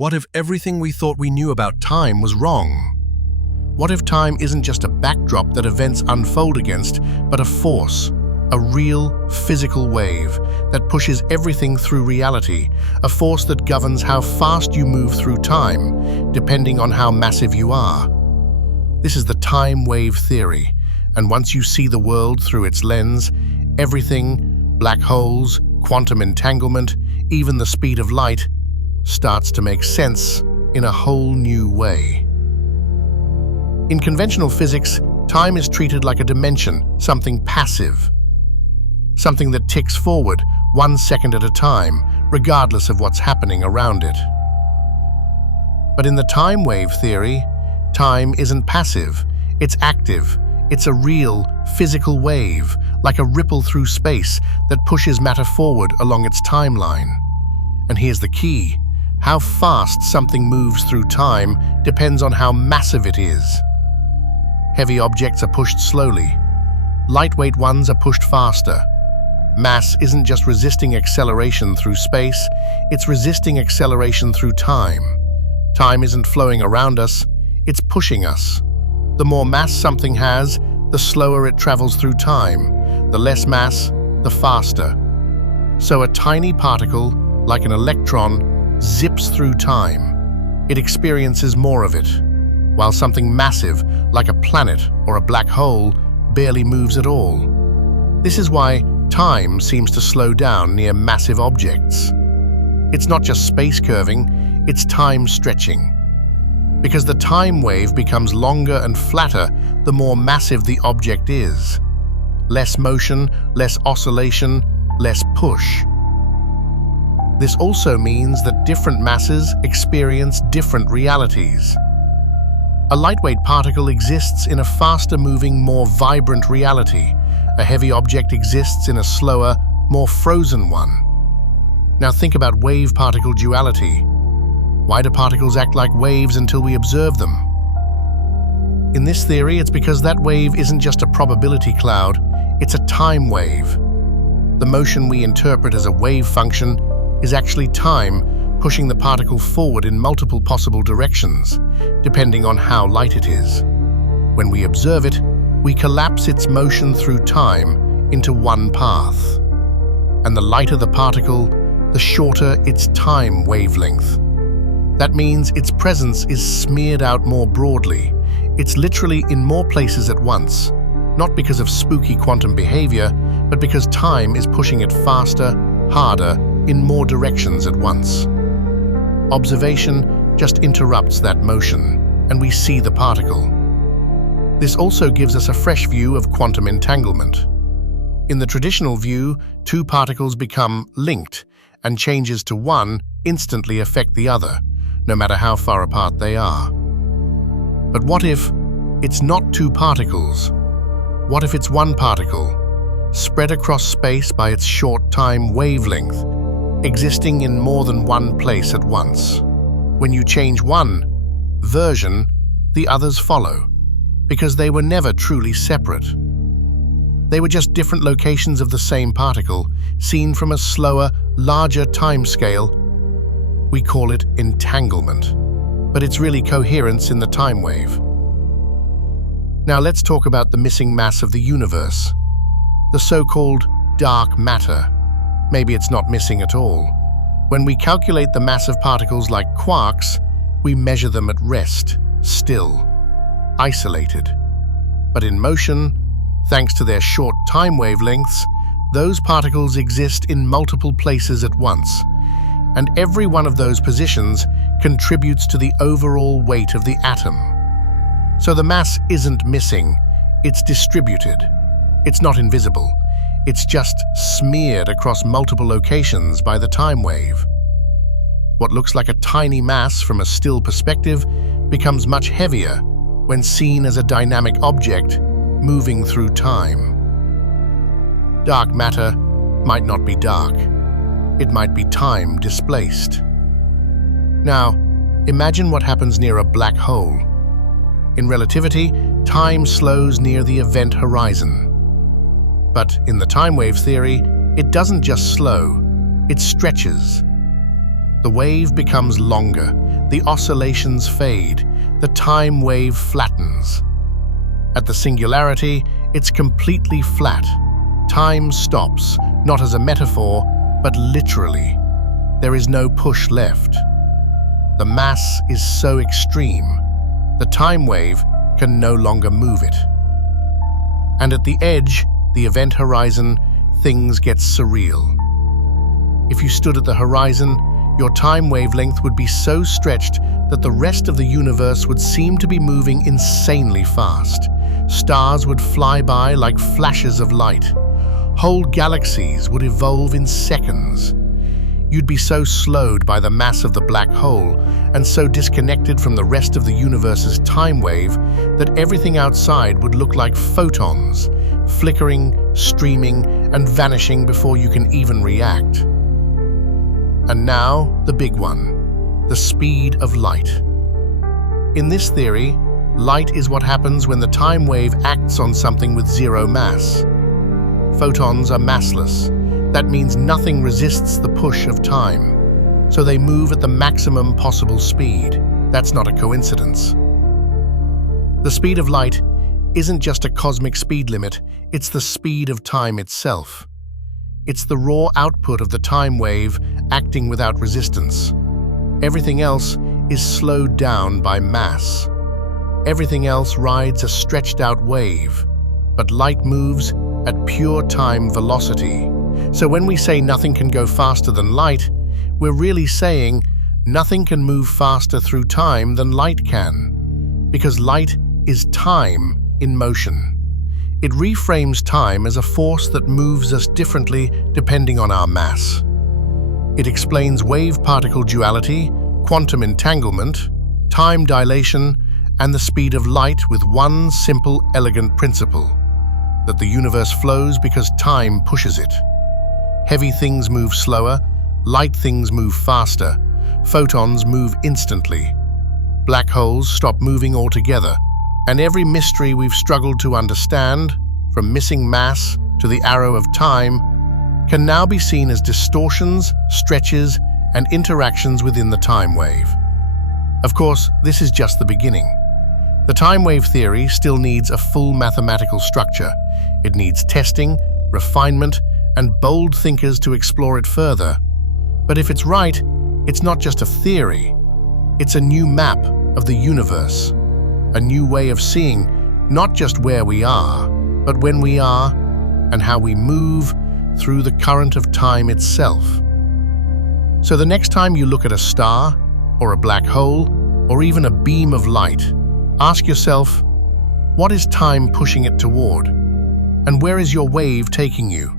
What if everything we thought we knew about time was wrong? What if time isn't just a backdrop that events unfold against, but a force, a real physical wave that pushes everything through reality, a force that governs how fast you move through time, depending on how massive you are? This is the time wave theory, and once you see the world through its lens, everything, black holes, quantum entanglement, even the speed of light, starts to make sense in a whole new way. In conventional physics, time is treated like a dimension, something passive, something that ticks forward 1 second at a time, regardless of what's happening around it. But in the time wave theory, time isn't passive, it's active. It's a real, physical wave, like a ripple through space that pushes matter forward along its timeline. And here's the key: how fast something moves through time depends on how massive it is. Heavy objects are pushed slowly. Lightweight ones are pushed faster. Mass isn't just resisting acceleration through space, it's resisting acceleration through time. Time isn't flowing around us, it's pushing us. The more mass something has, the slower it travels through time. The less mass, the faster. So a tiny particle, like an electron, zips through time. It experiences more of it, while something massive, like a planet or a black hole, barely moves at all. This is why time seems to slow down near massive objects. It's not just space curving, it's time stretching. Because the time wave becomes longer and flatter the more massive the object is. Less motion, less oscillation, less push. This also means that different masses experience different realities. A lightweight particle exists in a faster-moving, more vibrant reality. A heavy object exists in a slower, more frozen one. Now think about wave-particle duality. Why do particles act like waves until we observe them? In this theory, it's because that wave isn't just a probability cloud, it's a time wave. The motion we interpret as a wave function is actually time pushing the particle forward in multiple possible directions, depending on how light it is. When we observe it, we collapse its motion through time into one path. And the lighter the particle, the shorter its time wavelength. That means its presence is smeared out more broadly. It's literally in more places at once, not because of spooky quantum behavior, but because time is pushing it faster, harder, in more directions at once. Observation just interrupts that motion, and we see the particle. This also gives us a fresh view of quantum entanglement. In the traditional view, two particles become linked, and changes to one instantly affect the other, no matter how far apart they are. But what if it's not two particles? What if it's one particle, spread across space by its short time wavelength, existing in more than one place at once? When you change one version, the others follow, because they were never truly separate. They were just different locations of the same particle, seen from a slower, larger timescale. We call it entanglement, but it's really coherence in the time wave. Now let's talk about the missing mass of the universe, the so-called dark matter. Maybe it's not missing at all. When we calculate the mass of particles like quarks, we measure them at rest, still, isolated. But in motion, thanks to their short time wavelengths, those particles exist in multiple places at once. And every one of those positions contributes to the overall weight of the atom. So the mass isn't missing, it's distributed. It's not invisible, it's just smeared across multiple locations by the time wave. What looks like a tiny mass from a still perspective becomes much heavier when seen as a dynamic object moving through time. Dark matter might not be dark. It might be time displaced. Now, imagine what happens near a black hole. In relativity, time slows near the event horizon. But in the time wave theory, it doesn't just slow, it stretches. The wave becomes longer, the oscillations fade, the time wave flattens. At the singularity, it's completely flat. Time stops, not as a metaphor, but literally. There is no push left. The mass is so extreme, the time wave can no longer move it. And at the edge, the event horizon, things get surreal. If you stood at the horizon, your time wavelength would be so stretched that the rest of the universe would seem to be moving insanely fast. Stars would fly by like flashes of light. Whole galaxies would evolve in seconds. You'd be so slowed by the mass of the black hole and so disconnected from the rest of the universe's time wave that everything outside would look like photons, flickering, streaming, and vanishing before you can even react. And now, the big one, the speed of light. In this theory, light is what happens when the time wave acts on something with zero mass. Photons are massless. That means nothing resists the push of time, so they move at the maximum possible speed. That's not a coincidence. The speed of light isn't just a cosmic speed limit, it's the speed of time itself. It's the raw output of the time wave acting without resistance. Everything else is slowed down by mass. Everything else rides a stretched-out wave, but light moves at pure time velocity. So when we say nothing can go faster than light, we're really saying nothing can move faster through time than light can, because light is time in motion. It reframes time as a force that moves us differently depending on our mass. It explains wave-particle duality, quantum entanglement, time dilation, and the speed of light with one simple, elegant principle: that the universe flows because time pushes it. Heavy things move slower, light things move faster, photons move instantly. Black holes stop moving altogether, and every mystery we've struggled to understand, from missing mass to the arrow of time, can now be seen as distortions, stretches, and interactions within the time wave. Of course, this is just the beginning. The time wave theory still needs a full mathematical structure. It needs testing, refinement, and bold thinkers to explore it further. But if it's right, it's not just a theory. It's a new map of the universe, a new way of seeing not just where we are, but when we are and how we move through the current of time itself. So the next time you look at a star, or a black hole, or even a beam of light, ask yourself, what is time pushing it toward? And where is your wave taking you?